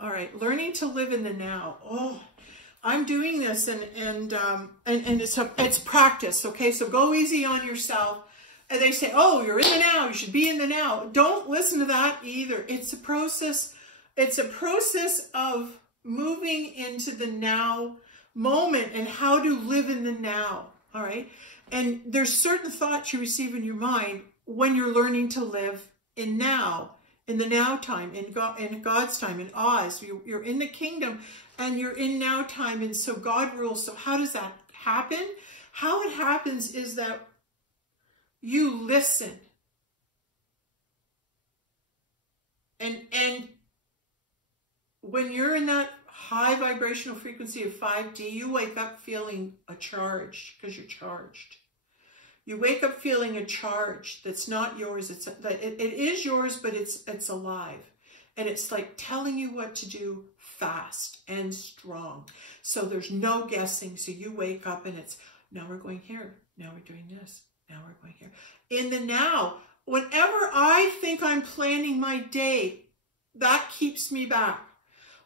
All right, learning to live in the now. Oh, I'm doing this, and it's practice. Okay, so go easy on yourself. And they say, oh, you're in the now. You should be in the now. Don't listen to that either. It's a process. It's a process of moving into the now moment and how to live in the now. All right. And there's certain thoughts you receive in your mind when you're learning to live in now, in the now time, in God's time, in Oz. You're in the kingdom and you're in now time. And so God rules. So how does that happen? How it happens is that you listen. And when you're in that high vibrational frequency of 5D, you wake up feeling a charge because you're charged. You wake up feeling a charge that's not yours. It is yours, but it's alive. And it's like telling you what to do fast and strong. So there's no guessing. So you wake up and it's, now we're going here. Now we're doing this. Now we're going here. In the now, whenever I think I'm planning my day, that keeps me back.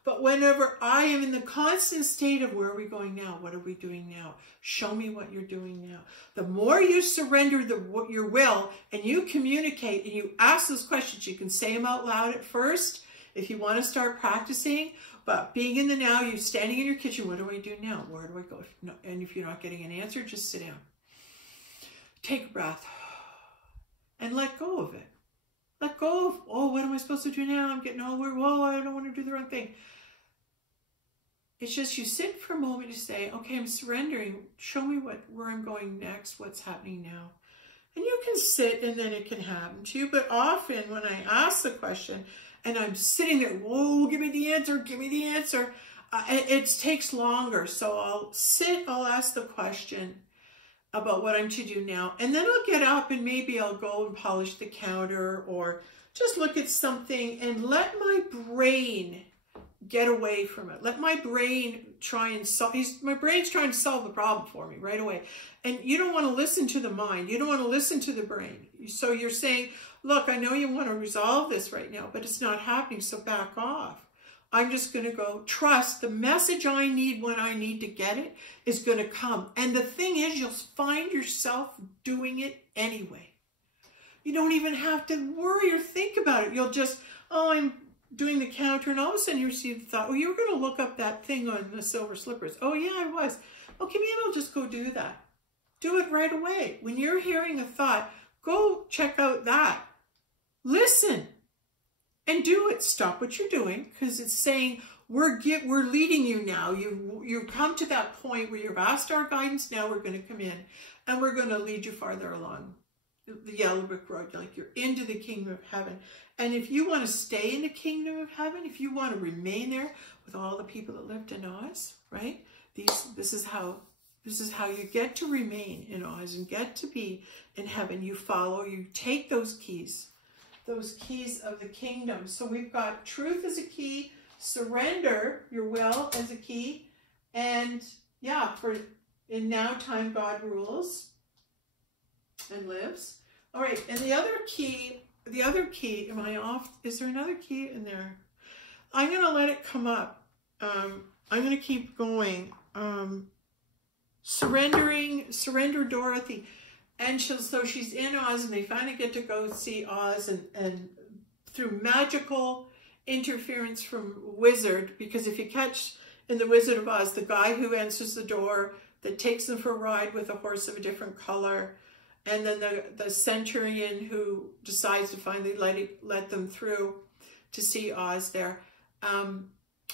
But whenever I am in the constant state of where are we going now? What are we doing now? Show me what you're doing now. The more you surrender your will and you communicate and you ask those questions, you can say them out loud at first if you want to start practicing. But being in the now, you're standing in your kitchen. What do I do now? Where do I go? And if you're not getting an answer, just sit down. Take a breath and let go of it. Let go of, oh, what am I supposed to do now? I'm getting all weird. Whoa, I don't want to do the wrong thing. It's just you sit for a moment to say, okay, I'm surrendering. Show me where I'm going next, what's happening now. And you can sit and then it can happen to you. But often when I ask the question and I'm sitting there, whoa, give me the answer, give me the answer. It takes longer. So I'll sit, I'll ask the question about what I'm to do now. And then I'll get up and maybe I'll go and polish the counter or just look at something and let my brain get away from it. Let my brain try and solve, my brain's trying to solve the problem for me right away. And you don't want to listen to the mind. You don't want to listen to the brain. So you're saying, look, I know you want to resolve this right now, but it's not happening. So back off. I'm just going to go trust the message I need when I need to get it is going to come. And the thing is, you'll find yourself doing it anyway. You don't even have to worry or think about it. You'll just, oh, I'm doing the counter, and all of a sudden you receive the thought, oh, you were going to look up that thing on the silver slippers. Oh, yeah, I was. Okay, maybe I'll just go do that. Do it right away. When you're hearing a thought, go check out that. Listen. And do it. Stop what you're doing because it's saying we're leading you now. You've come to that point where you've asked our guidance. Now we're going to come in and we're going to lead you farther along the yellow brick road. Like you're into the kingdom of heaven. And if you want to stay in the kingdom of heaven, if you want to remain there with all the people that lived in Oz, right? This is how you get to remain in Oz and get to be in heaven. You follow. You take those keys of the kingdom. So we've got truth as a key, surrender your will as a key, and yeah, for in now time God rules and lives. All right, and the other key, am I off? Is there another key in there? I'm going to let it come up. I'm going to keep going. Surrender Dorothy. And so she's in Oz, and they finally get to go see Oz, and through magical interference from Wizard, because if you catch in the Wizard of Oz, the guy who answers the door that takes them for a ride with a horse of a different color, and then the centurion who decides to finally let them through to see Oz there.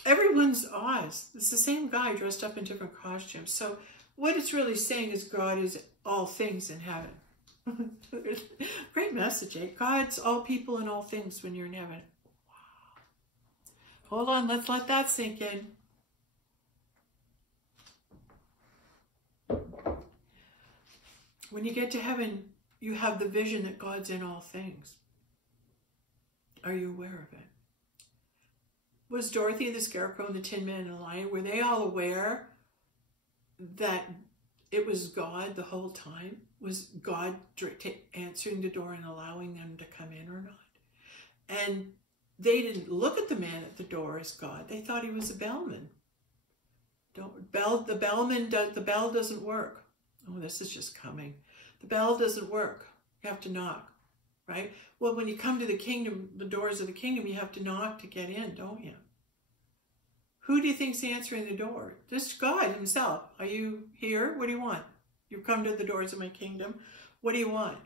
Everyone's Oz. It's the same guy dressed up in different costumes. So what it's really saying is God is all things in heaven. Great message, eh? God's all people and all things when you're in heaven. Wow. Hold on, let's let that sink in. When you get to heaven, you have the vision that God's in all things. Are you aware of it? Was Dorothy, the Scarecrow, and the Tin Man and the Lion, were they all aware that it was God the whole time? Was God answering the door and allowing them to come in or not? And they didn't look at the man at the door as God. They thought he was a bellman. The bell doesn't work. Oh, this is just coming. The bell doesn't work. You have to knock, right? Well, when you come to the kingdom, the doors of the kingdom, you have to knock to get in, don't you? Who do you think's answering the door? Just God himself. Are you here? What do you want? You've come to the doors of my kingdom. What do you want?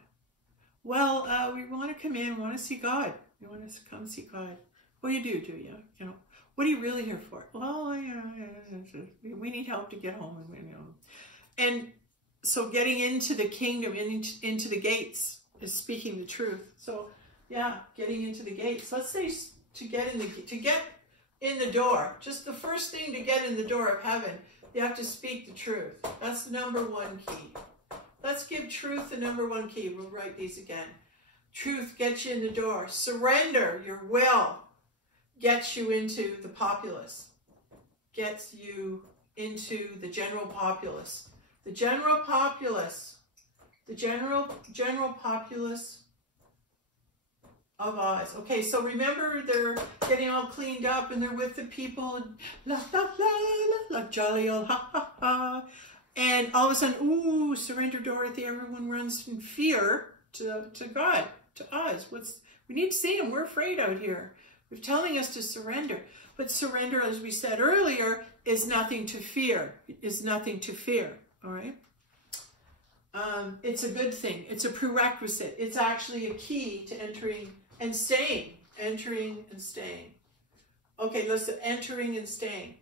Well, we want to come in. We want to see God. We want to come see God. Well, you do you? You know, what are you really here for? Well, we need help to get home. And so getting into the kingdom, into the gates is speaking the truth. So yeah, getting into the gates. Let's say to get in the door, just the first thing to get in the door of heaven, you have to speak the truth. That's the number one key. Let's give truth the number one key. We'll write these again. Truth gets you in the door. Surrender your will gets you into the populace. Gets you into the general populace. The general populace. The general populace of Oz. Okay, so remember they're getting all cleaned up and they're with the people and la la la la, jolly old ha ha ha. And all of a sudden, ooh, surrender Dorothy, everyone runs in fear to God, to Oz. We need to see him, we're afraid out here. He's telling us to surrender. But surrender, as we said earlier, is nothing to fear, all right? It's a good thing. It's a prerequisite. It's actually a key to entering and staying. Entering and staying. Okay, listen, entering and staying.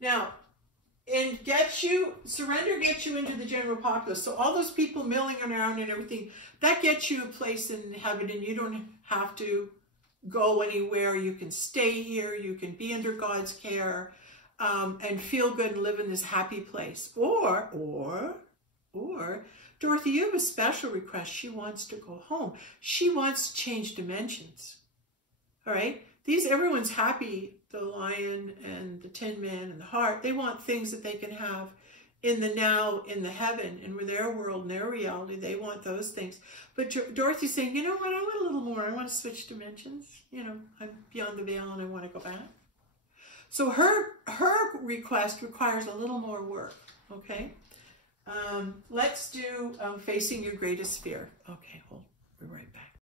Now, surrender gets you into the general populace. So all those people milling around and everything, that gets you a place in heaven and you don't have to go anywhere. You can stay here. You can be under God's care and feel good and live in this happy place. Or, Dorothy, you have a special request. She wants to go home. She wants to change dimensions. All right? Everyone's happy, the lion and the tin man and the heart. They want things that they can have in the now, in the heaven, and with their world and their reality. They want those things. But Dorothy's saying, you know what? I want a little more. I want to switch dimensions. You know, I'm beyond the veil and I want to go back. So her request requires a little more work. Okay? Let's do facing your greatest fear. Okay, we'll be right back.